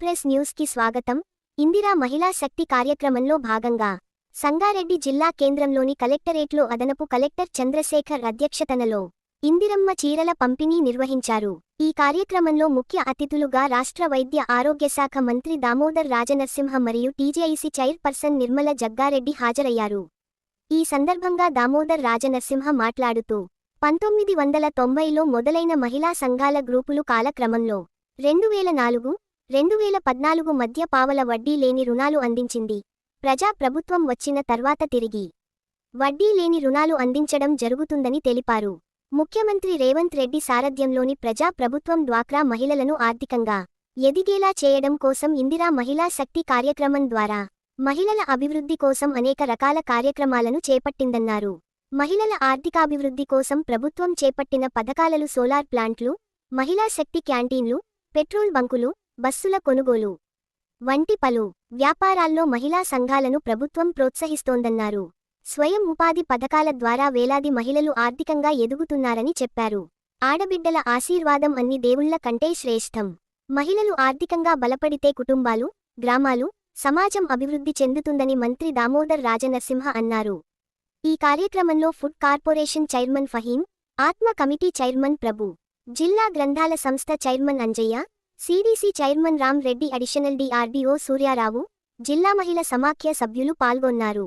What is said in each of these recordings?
Express న్యూస్కి స్వాగతం. ఇందిరా మహిళా శక్తి కార్యక్రమంలో భాగంగా సంగారెడ్డి జిల్లా కేంద్రంలోని కలెక్టరేట్లో అదనపు కలెక్టర్ చంద్రశేఖర్ అధ్యక్షతనలో ఇందిరమ్మ చీరల పంపిణీ నిర్వహించారు. ఈ కార్యక్రమంలో ముఖ్య అతిథులుగా రాష్ట్ర వైద్య ఆరోగ్య శాఖ మంత్రి దామోదర్ రాజనరసింహ మరియు టీజేఐసీ చైర్పర్సన్ నిర్మల జగ్గారెడ్డి హాజరయ్యారు. ఈ సందర్భంగా దామోదర్ రాజనరసింహ మాట్లాడుతూ పంతొమ్మిది వందల తొంభైలో మొదలైన మహిళా సంఘాల గ్రూపులు కాలక్రమంలో రెండు వేల నాలుగు రెండు వేల పద్నాలుగు మధ్య పావల వడ్డీ లేని రుణాలు అందించింది. ప్రజా ప్రభుత్వం వచ్చిన తర్వాత తిరిగి వడ్డీ లేని రుణాలు అందించడం జరుగుతుందని తెలిపారు. ముఖ్యమంత్రి రేవంత్ రెడ్డి సారథ్యంలోని ప్రజా ప్రభుత్వం డ్వాక్రా మహిళలను ఆర్థికంగా ఎదిగేలా చేయడం కోసం ఇందిరా మహిళా శక్తి కార్యక్రమం ద్వారా మహిళల అభివృద్ధి కోసం అనేక రకాల కార్యక్రమాలను చేపట్టిందన్నారు. మహిళల ఆర్థికాభివృద్ధి కోసం ప్రభుత్వం చేపట్టిన పథకాలలు సోలార్ ప్లాంట్లు మహిళా శక్తి క్యాంటీన్లు పెట్రోల్ బంకులు బస్సుల కొనుగోలు. వంటి పలు వ్యాపారాల్లో మహిళా సంఘాలను ప్రభుత్వం ప్రోత్సహిస్తోందన్నారు. స్వయం ఉపాధి పథకాల ద్వారా వేలాది మహిళలు ఆర్థికంగా ఎదుగుతున్నారని చెప్పారు. ఆడబిడ్డల ఆశీర్వాదం అన్ని దేవుళ్ళ కంటే శ్రేష్టం. మహిళలు ఆర్థికంగా బలపడితే కుటుంబాలు గ్రామాలు సమాజం అభివృద్ధి చెందుతుందని మంత్రి దామోదర్ రాజనరసింహ అన్నారు. ఈ కార్యక్రమంలో ఫుడ్ కార్పొరేషన్ చైర్మన్ ఫహీం ఆత్మ కమిటీ చైర్మన్ ప్రభు జిల్లా గ్రంథాల సంస్థ chairman Anjaiah CDC chairman Ram Reddy additional DRDO Suryarao జిల్లా మహిళ సమాఖ్య సభ్యులు పాల్గొన్నారు.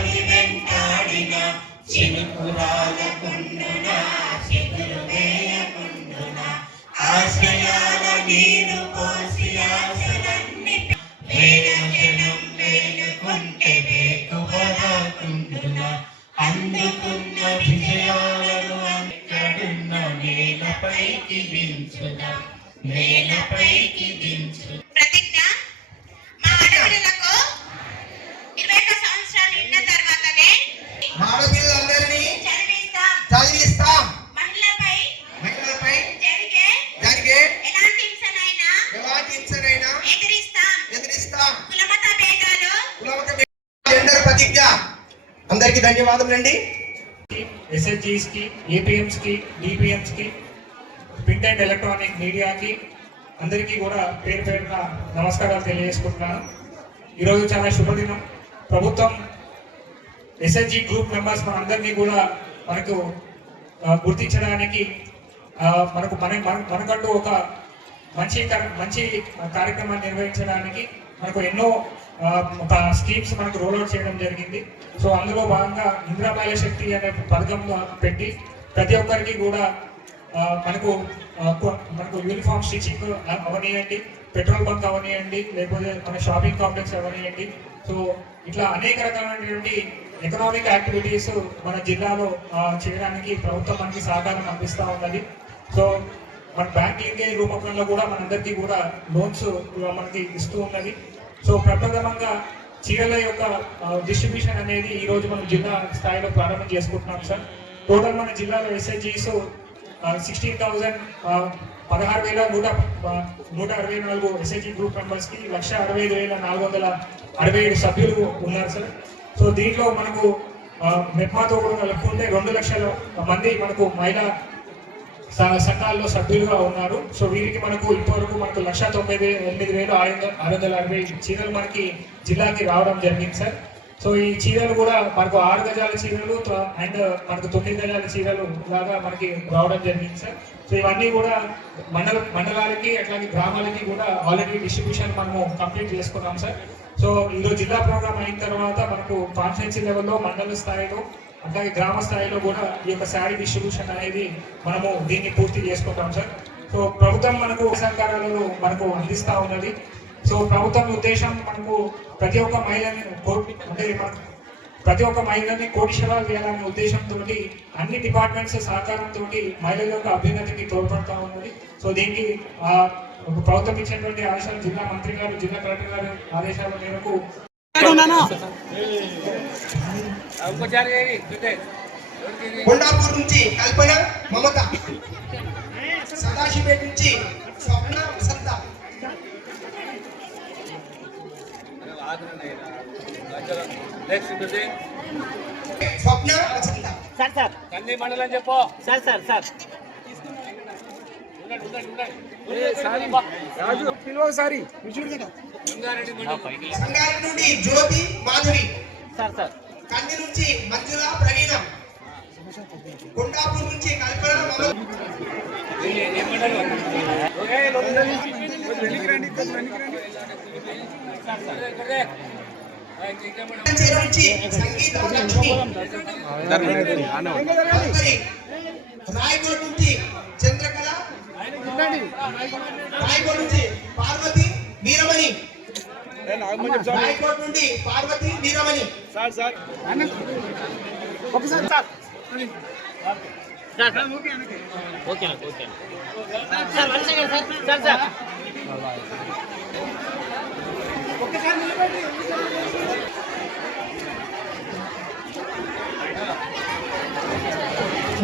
అందరికీ ధన్యవాదములండి ఎస్హెచ్జీస్కి ఏపీఎంస్కి డిపిఎంస్కి ప్రింట్ అండ్ ఎలక్ట్రానిక్ మీడియాకి అందరికీ కూడా పేరు పేరున నమస్కారాలు తెలియజేసుకుంటున్నాను. ఈరోజు చాలా శుభదినం. ప్రభుత్వం ఎస్ఎస్జి గ్రూప్ మెంబర్స్ మనందరినీ కూడా మనకు గుర్తించడానికి మనకు మన మనకంటూ ఒక మంచి మంచి కార్యక్రమాన్ని నిర్వహించడానికి మనకు ఎన్నో ఒక స్కీమ్స్ మనకు రోల్ అవుట్ చేయడం జరిగింది. సో అందులో భాగంగా ఇందిరా శక్తి అనే పథకంలో పెట్టి ప్రతి ఒక్కరికి కూడా మనకు మనకు యూనిఫామ్ స్టిచ్చింగ్ అవనియండి పెట్రోల్ బంక్ అవనియండి లేకపోతే మన షాపింగ్ కాంప్లెక్స్ అవనియండి. సో ఇట్లా అనేక రకాలైనటువంటి ఎకనామిక్ యాక్టివిటీస్ మన జిల్లాలో చేయడానికి ప్రభుత్వం మనకి సహకారం అందిస్తూ ఉన్నది. సో మన బ్యాంక్ లింకేజ్ రూపకంలో కూడా మనందరికీ కూడా లోన్స్ మనకి ఇస్తూ ఉన్నది. సో ప్రప్రథమంగా చీరల యొక్క డిస్ట్రిబ్యూషన్ అనేది ఈ రోజు మనం జిల్లా స్థాయిలో ప్రారంభం చేసుకుంటున్నాం సార్. టోటల్ మన జిల్లాలో ఎస్ఐజీస్ సిక్స్టీన్ థౌజండ్ పదహారు వేల నూట నూట అరవై నాలుగు ఎస్ఐజీ గ్రూప్ మెంబర్స్కి లక్ష అరవై ఐదు వేల నాలుగు వందల అరవై ఏడు సభ్యులు ఉన్నారు సార్. సో దీంట్లో మనకు మెప్మాతో కూడా కలుపుకుంటే రెండు లక్షల మంది మనకు మహిళా సంఘాల్లో సభ్యులుగా ఉన్నారు. సో వీరికి మనకు ఇప్పటివరకు మనకు లక్ష తొంభై ఎనిమిది వేలు ఆరు వందల ఆరు వందల అరవై చీరలు మనకి జిల్లాకి రావడం జరిగింది సార్. సో ఈ చీరలు కూడా మనకు ఆరు గజాల చీరలు అండ్ మనకు తొమ్మిది గజాల చీరలు లాగా మనకి రావడం జరిగింది సార్. సో ఇవన్నీ కూడా మండల మండలాలకి అట్లాగే గ్రామాలకి కూడా ఆల్రెడీ డిస్ట్రిబ్యూషన్ మనము కంప్లీట్ చేసుకున్నాం సార్. సో ఈరోజు జిల్లా ప్రోగ్రామ్ అయిన తర్వాత మనకు కాన్ఫరెన్సీ లెవెల్లో మండల స్థాయిలో అట్లాగే గ్రామ స్థాయిలో కూడా ఈ యొక్క శారీ డిస్ట్రిబ్యూషన్ అనేది మనము దీన్ని పూర్తి చేసుకుంటాం సార్. సో ప్రభుత్వం మనకు సహకారాలను మనకు అందిస్తూ ఉన్నది. సో ప్రభుత్వం ఉద్దేశం మనకు ప్రతి ఒక్క మహిళని కోటి అంటే మనకు ప్రతి ఒక్క మహిళని కోటీశ్వరాలు చేయాలనే ఉద్దేశంతో అన్ని డిపార్ట్మెంట్స్ సహకారంతో మహిళల యొక్క అభ్యున్నతికి తోడ్పడతా ఉన్నది. సో దీనికి ప్రభుత్వం ఇచ్చినటువంటి ఆదేశాలు జిల్లా మంత్రి గారు జిల్లా కలెక్టర్ గారు ఆదేశాల మేరకు కొండాపూర్ నుంచి కల్పన మమత. సదాశివపేట నుంచి స్వప్న వసంత. స్వప్న వసంత. Sir sir. కన్నీ మండలం చెప్పు. Sir sir sir. సంగారెడ్డి నుండి జ్యోతి మాధవి సార్ సార్. కంది నుంచి మంజుల ప్రవీణం. కొండాపూర్ నుంచి కల్పన నుంచి సంగీత లక్ష్మి. కల్పరి నుంచి చంద్రకళ. రాయకోట్ నుంచి రాయకోట్ నుండి Parvathi Veeramani. Sir sir. Sir. Sir okay okay. Sir one second sir sir sir.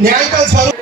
Nyayakal Swaroop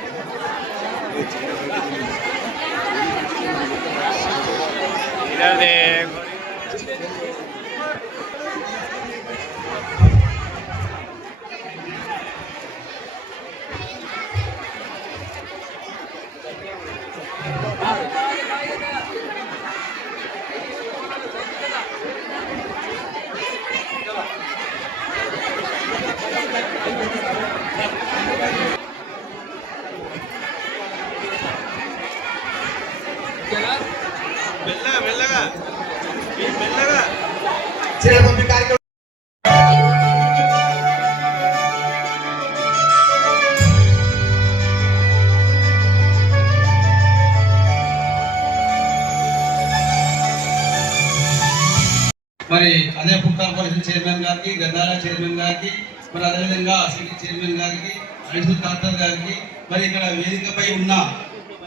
మరి అదే ఫుడ్ కార్పొరేషన్ చైర్మన్ గారికి గంధాల చైర్మన్ గారికి మరి అదేవిధంగా సిటీ చైర్మన్ గారికి అడిషనల్ కలెక్టర్ గారికి మరి ఇక్కడ వేదికపై ఉన్న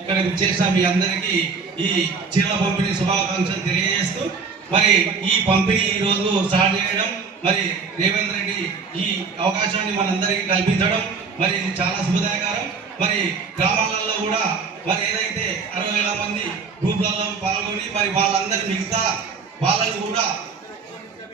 ఇక్కడ చేసిన మీ అందరికీ ఈ చీరల పంపిణీ శుభాకాంక్షలు తెలియజేస్తూ మరి ఈ పంపిణీ ఈ రోజు స్టార్ట్ చేయడం మరి రేవంత్ రెడ్డి ఈ అవకాశాన్ని మనందరికీ కల్పించడం మరి ఇది చాలా శుభదాయకరం. మరి గ్రామాలలో కూడా మరి ఏదైతే అరవై వేల మంది గ్రూపులలో పాల్గొని మరి వాళ్ళందరి మిగతా వాళ్ళని కూడా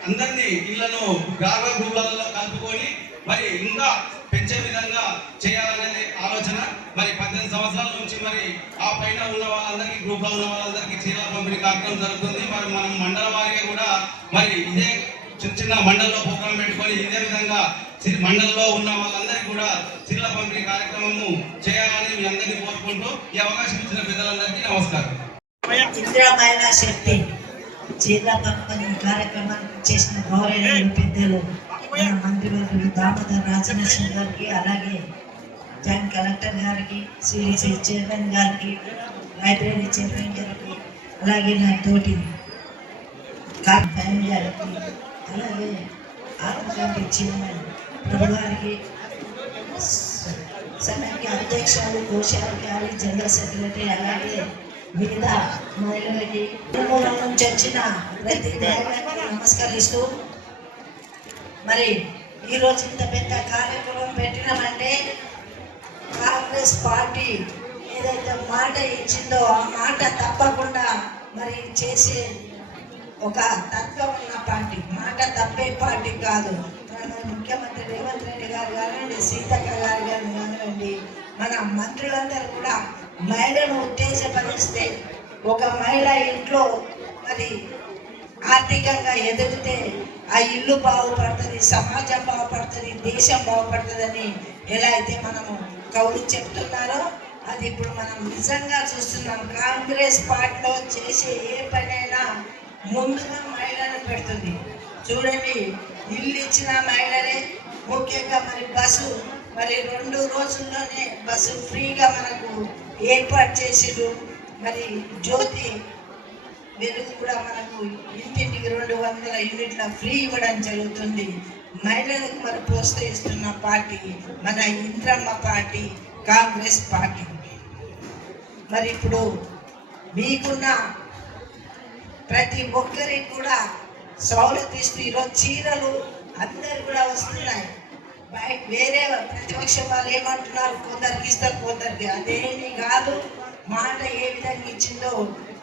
అందరినీ ఇళ్ళను గ్రామ గ్రూపులలో కలుపుకొని మరి ఇంకా పెంచే విధంగా చేయాలనేది ఆలోచన. మరి పద్దెనిమిది సంవత్సరాల నుంచి మరి ఆ పైన ఉన్న వాళ్ళందరికీ గ్రూప్లో ఉన్న వాళ్ళందరికీ చీరల పంపిణీ కార్యక్రమం జరుగుతుంది. మరి మనం మండల వారిగా కూడా మరి ఇదే చిన్న చిన్న మండలంలో ప్రోగ్రాం పెట్టుకొని ఇదే విధంగా చి- మండలంలో ఉన్న వాళ్ళందరికీ కూడా చీరల పంపిణీ కార్యక్రమము చేయాలని మీ అందరినీ కోరుకుంటూ ఈ అవకాశం ఇచ్చిన పెద్దలందరికీ నమస్కారం. ఇందిరా మహిళా శక్తి. జిల్లా పంపిణీ కార్యక్రమానికి చేసిన గౌరవ పెద్దలు మన మంత్రివర్యులు దామోదర్ రాజనరసింహ గారికి అలాగే జాయింట్ కలెక్టర్ గారికి సిడిసి చైర్మన్ గారికి లైబ్రరీ చైర్మన్ గారికి అలాగే నా తోటి కాప్ ఫ్యామిలీ గారికి అలాగే ఆర్మీ కమిటీ చైర్మన్ ప్రభు గారికి సమైక్య అధ్యక్షులు కోశాధికారి జనరల్ సెక్రటరీ అలాగే వివిధ మహిళలకి మూలం నుంచి వచ్చిన ప్రతి మహిళలకు నమస్కరిస్తూ మరి ఈరోజు ఇంత పెద్ద కార్యక్రమం పెట్టినామంటే కాంగ్రెస్ పార్టీ ఏదైతే మాట ఇచ్చిందో ఆ మాట తప్పకుండా మరి చేసే ఒక తత్వం ఉన్న పార్టీ. మాట తప్పే పార్టీ కాదు. మన ముఖ్యమంత్రి రేవంత్ రెడ్డి గారు కానివ్వండి సీతక్క గారు గారు కానివ్వండి మన మంత్రులందరూ కూడా మహిళను ఉత్తేజపరిస్తే ఒక మహిళ ఇంట్లో మరి ఆర్థికంగా ఎదిగితే ఆ ఇల్లు బాగుపడుతుంది సమాజం బాగుపడుతుంది దేశం బాగుపడుతుందని ఎలా అయితే మనము కౌలు చెప్తున్నారో అది ఇప్పుడు మనం నిజంగా చూస్తున్నాం. కాంగ్రెస్ పార్టీలో చేసే ఏ పనైనా ముందుగా మహిళను పెడుతుంది. చూడండి ఇల్లు ఇచ్చిన మహిళలే ముఖ్యంగా మరి బస్సు మరి రెండు రోజుల్లోనే బస్సు ఫ్రీగా మనకు ఏర్పాటు చేసిరు మరి జ్యోతి వెలుగు కూడా మనకు ఇంటింటికి రెండు వందల యూనిట్ల ఫ్రీ ఇవ్వడం జరుగుతుంది. మహిళలకు మరి ప్రోత్సహిస్తున్న పార్టీ మన ఇంద్రమ్మ పార్టీ కాంగ్రెస్ పార్టీ. మరి ఇప్పుడు మీకున్న ప్రతి ఒక్కరికి కూడా సౌలత ఈరోజు చీరలు అందరు కూడా వస్తున్నాయి. వేరే ప్రతిపక్షం వాళ్ళు ఏమంటున్నారు? కొందరికి ఇస్తారు కొందరికి. అదేమి కాదు. మాట ఏ విధంగా ఇచ్చిందో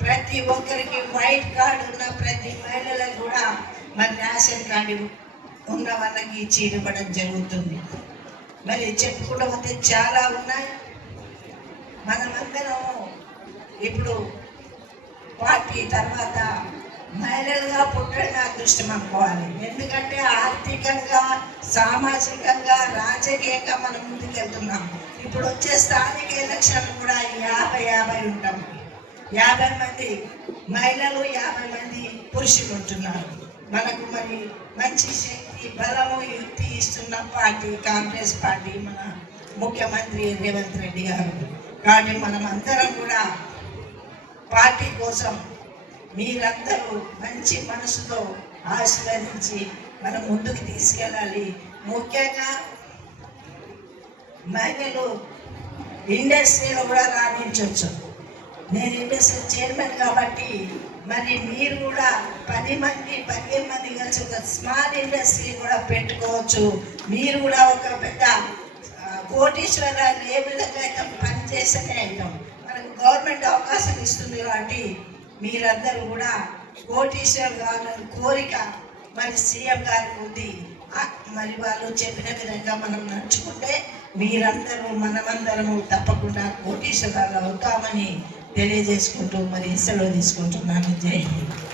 ప్రతి ఒక్కరికి వైట్ కార్డు ఉన్న ప్రతి మహిళలకు కూడా మరి రేషన్ కార్డు ఉన్న వాళ్ళకి ఇచ్చి ఇవ్వడం జరుగుతుంది. మరి చెప్పుకుంటూ పోతే చాలా ఉన్నాయి. మనమందరం ఇప్పుడు పార్టీ తర్వాత మహిళలుగా పుట్టడం అదృష్టం అనుకోవాలి ఎందుకంటే ఆర్థికంగా సామాజికంగా రాజకీయంగా మనం ముందుకెళ్తున్నాం. ఇప్పుడు వచ్చే స్థానిక ఎలక్షన్లు కూడా యాభై యాభై ఉంటాం. యాభై మంది మహిళలు యాభై మంది పురుషులు ఉంటున్నారు. మనకు మరి మంచి శక్తి బలము యుక్తి ఇస్తున్న పార్టీ కాంగ్రెస్ పార్టీ మన ముఖ్యమంత్రి రేవంత్ రెడ్డి గారు. కాబట్టి మనం అందరం కూడా పార్టీ కోసం మీరందరూ మంచి మనసుతో ఆశీర్వదించి మనం ముందుకు తీసుకెళ్ళాలి. ముఖ్యంగా మహిళలు ఇండస్ట్రీలో కూడా రాణించవచ్చు. నేను ఇండస్ట్రీ చైర్మన్ కాబట్టి మరి మీరు కూడా పది మంది పదిహేను మంది కలిసి ఒక స్మాల్ ఇండస్ట్రీ కూడా పెట్టుకోవచ్చు. మీరు కూడా ఒక పెద్ద కోటీశ్వర ఏ విధంగా అయితే పని చేస్తూనే అవుతాం మనకు గవర్నమెంట్ అవకాశం ఇస్తుంది కాబట్టి మీరందరూ కూడా కోటీశ్వర్ కావాలని కోరిక మరి సీఎం గారికి ఉంది. మరి వాళ్ళు చెప్పిన విధంగా మనం నడుచుకుంటే మీరందరూ మనమందరము తప్పకుండా కోటీశ్వరాలు అవుతామని తెలియజేసుకుంటూ మరి సెలవు తీసుకుంటున్నాను. జై హింద్.